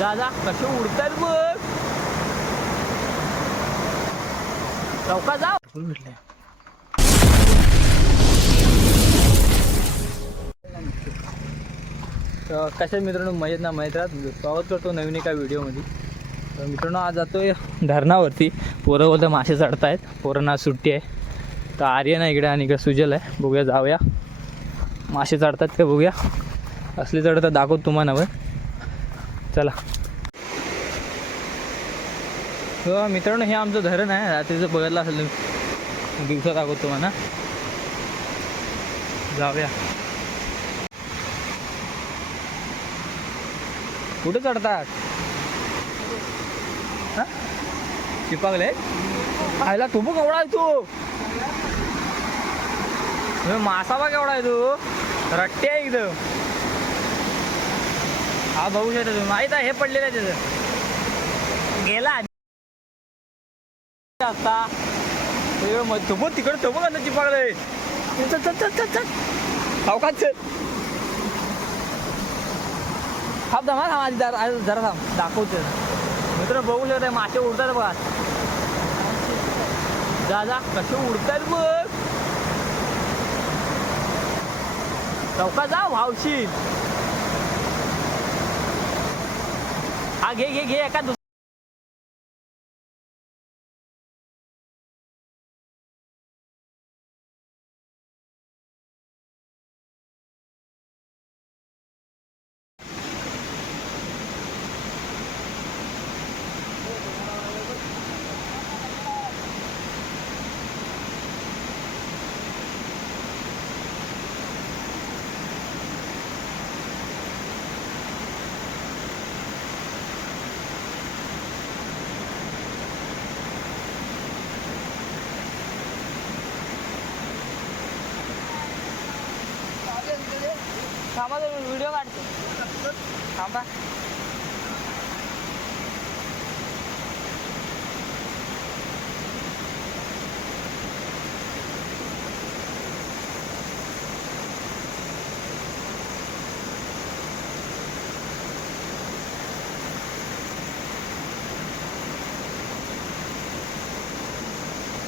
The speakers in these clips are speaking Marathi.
दादा कसे उडतात बघ. चौका जा भेटले. तर कशा मित्रांनो मजेत ना मजेत राहत. स्वागत करतो नवीन एका व्हिडिओमध्ये. तर मित्रांनो आज जातोय धरणावरती. पोरं बोलतं मासे चढतायत. पोरांना आज सुट्टी आहे. तर आर्यन आहे इकडे आणि इकडे सुजल आहे. बघूया जाऊया मासे चढतात का बघूया. असले चढतात दाखवतो तुम्हाला वर. चला. हो मित्रांनो हे आमचं धरण आहे. रात्रीचं बघितलं असेल तुम्ही. दिवसात दाखवतो तुम्हाला. जाऊया. कुठे चढतात हां चिपागले खायला. तू बघ केवढा आहे तू. मासा बघ केवढा आहे तू. रट्टे आहे एकदम. हा बघू शकता तुम्ही. माहीत आहे हे पडलेलं आहे त्याचं. गेला आता तू बघ तिकडं. तो बघ ना चिपागले. चल चल चल चल चल सावकाश चल. थांब थांब हा आधी जरा थांब दाखवतो मित्र. बघू शकता मासे उडतात बघा. दादा कसे उडतात बघ. चौका जा भावशील. हा घे घे घे एका. थांबा व्हिडिओ काढतो. थांबा.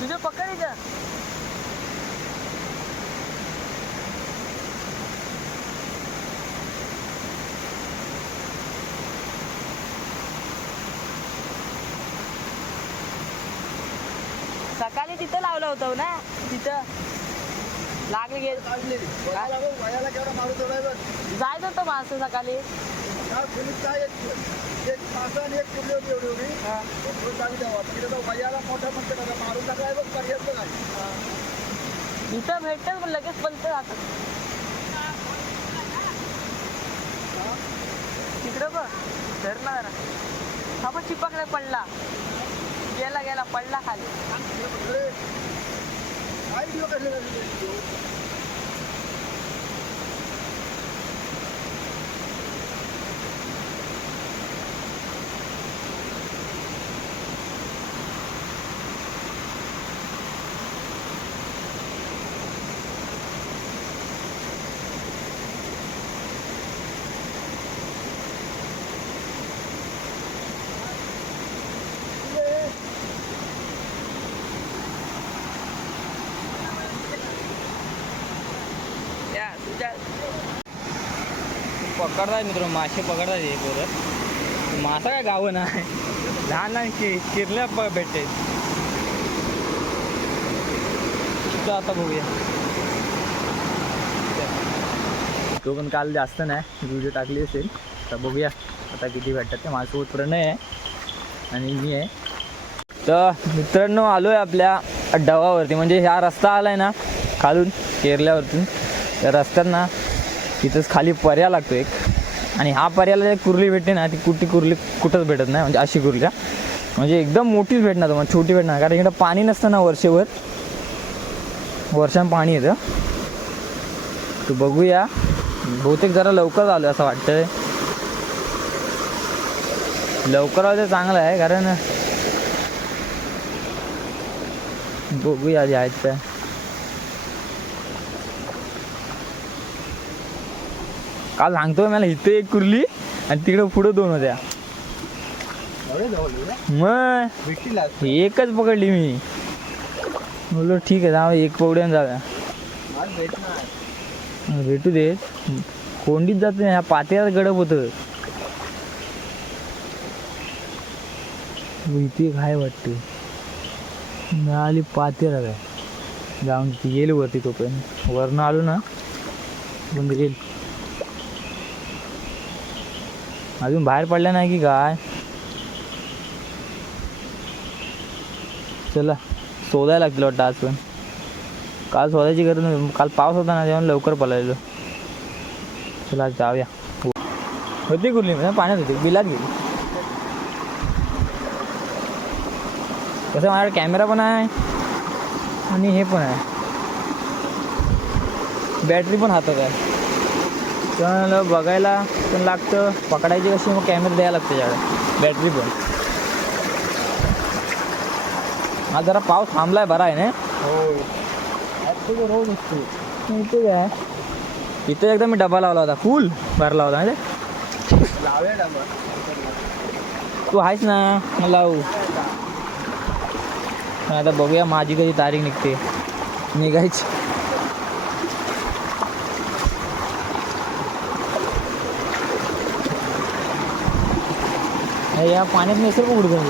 तुझे पकडायचं. सकाळी तिथं लावलं होतं ना. तिथं लागले गे जायचं होतं माणसं सकाळी. इथं भेटत पण लगेच पलत जातात. तिकडं बघ धरणा जरा. हा पण चिपकला पडला. गेला गेला पडला खाली. पकडताय मित्र मासे पकडतात हे पोरं. मासा काय गावं नाही. लहान लहान किरल्या भेटते. आता बघूया. तो पण काल जास्त नाही व्हिडिओ टाकली असेल. तर बघूया आता किती भेटतात ते. माझ्यासोबत प्रणय आहे आणि मी आहे. तर मित्रांनो आलो आहे आपल्या डवावरती. म्हणजे ह्या रस्ता आला आहे ना खालून केरल्यावरतून. त्या रस्त्यात ना तिथंच खाली पर्या लागतो एक. आणि हा पर्याला जे कुर्ली भेटते ना ती कुर्ली कुठंच भेटत नाही. म्हणजे अशी कुर्ल्या म्हणजे एकदम मोठीच भेटणार तुम्हाला. छोटी भेटणार कारण इकडं पाणी नसतं ना वर्षभर. वर्षान पाणी येतं. तर बघूया. बहुतेक जरा लवकर आलो असं वाटतंय. लवकर आलं तर चांगलं आहे कारण बघूया जायचं. काल सांगतोय मला इथे एक कुर्ली आणि तिकडे पुढे दोन होत्या. मग एकच पकडली मी. बोललो ठीक आहे जाऊ एक पकड्यान जाऊया. भेटू देत कोंडीत जात नाही ह्या पात्यात गडप होतं. इथे काय वाटते मिळाली पातेला काय जाऊन ती येईल वरती तोपर्यंत. वरनं आलो ना बंद येईल. अजून बाहेर पडल्या नाही की काय. चला शोधायला लागतील वाटतं आज पण. काल शोधायची गरज नाही काल पाऊस होता ना तेव्हा लवकर पळायलो. चला जाऊया. होती कुठली पाण्यात होती बिलात गेली. कसं माझ्याकडे कॅमेरा पण आहे आणि हे पण आहे बॅटरी पण हातात आहे. तर बघायला पण लागतं पकडायची कशी मग कॅमेरा द्यायला लागतं त्याच्याकडे बॅटरी पण. हा जरा पाऊस थांबलाय बरा आहे ना. रोज असतो इथे काय इथे एकदा मी डबा लावला होता फुल भरला होता म्हणजे. तू आहेस ना मग लावू. आता बघूया माझी कधी तारीख निघते निघायची. या पाण्यात नसेल का उडकून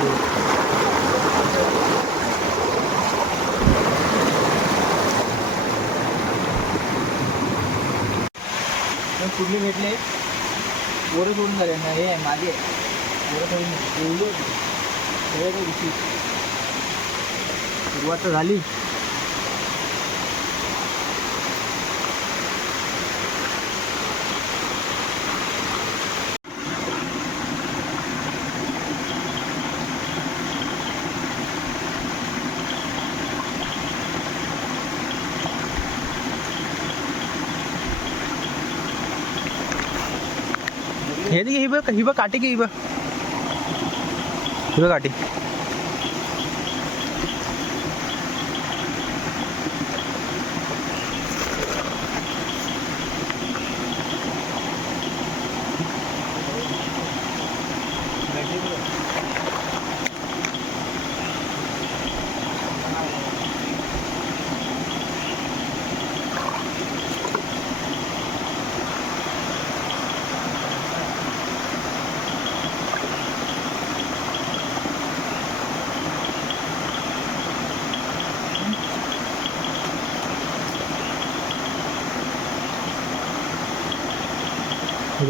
कुठले भेटले पोरं सोडून झाले ना. हे माझे पोरं सोडून सुरुवात तर झाली. हे ही बघ काठी की ही बघ काठी.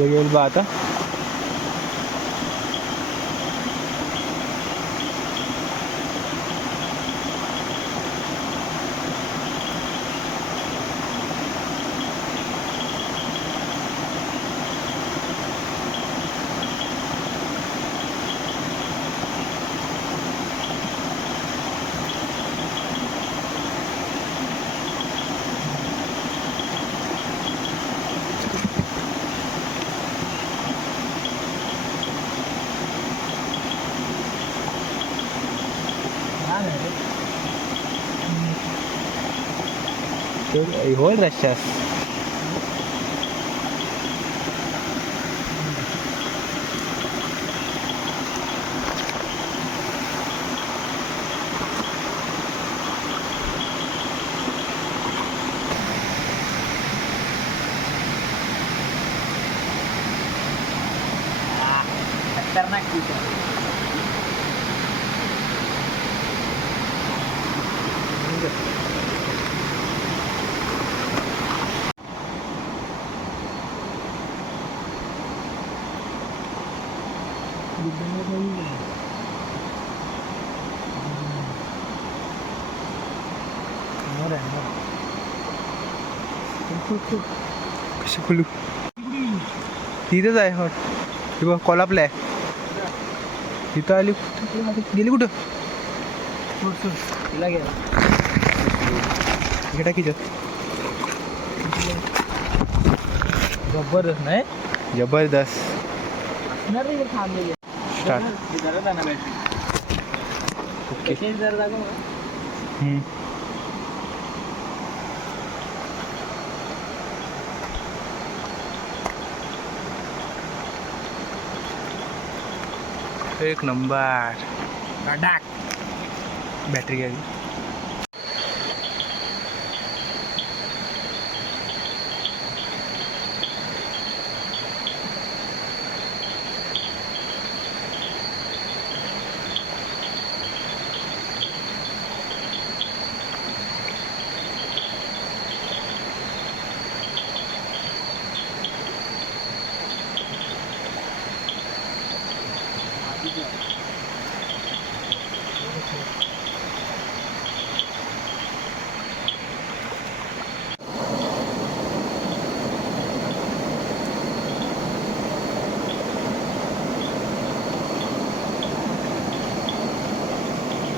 गेल बा आता. Igual rachas. खतरनाक चीज है. कशी खुलू तिथंच आहे हॉट. हे बघ कोल्हापूरला आहे. तिथं आली गेली कुठं तिला घे घे टाकीच्यात. जबरदस्त नाही जबरदस्त. थांबलेले स्टार्ट. ओके. एक नंबर डाक बॅटरी घ्यावी.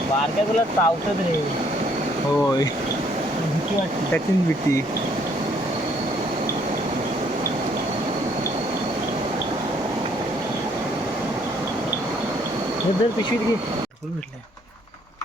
बारक्या तुला चावतात रे. होय भीती वाटते. त्याचीच भीती. हे जर पिशवीत घे. भेटले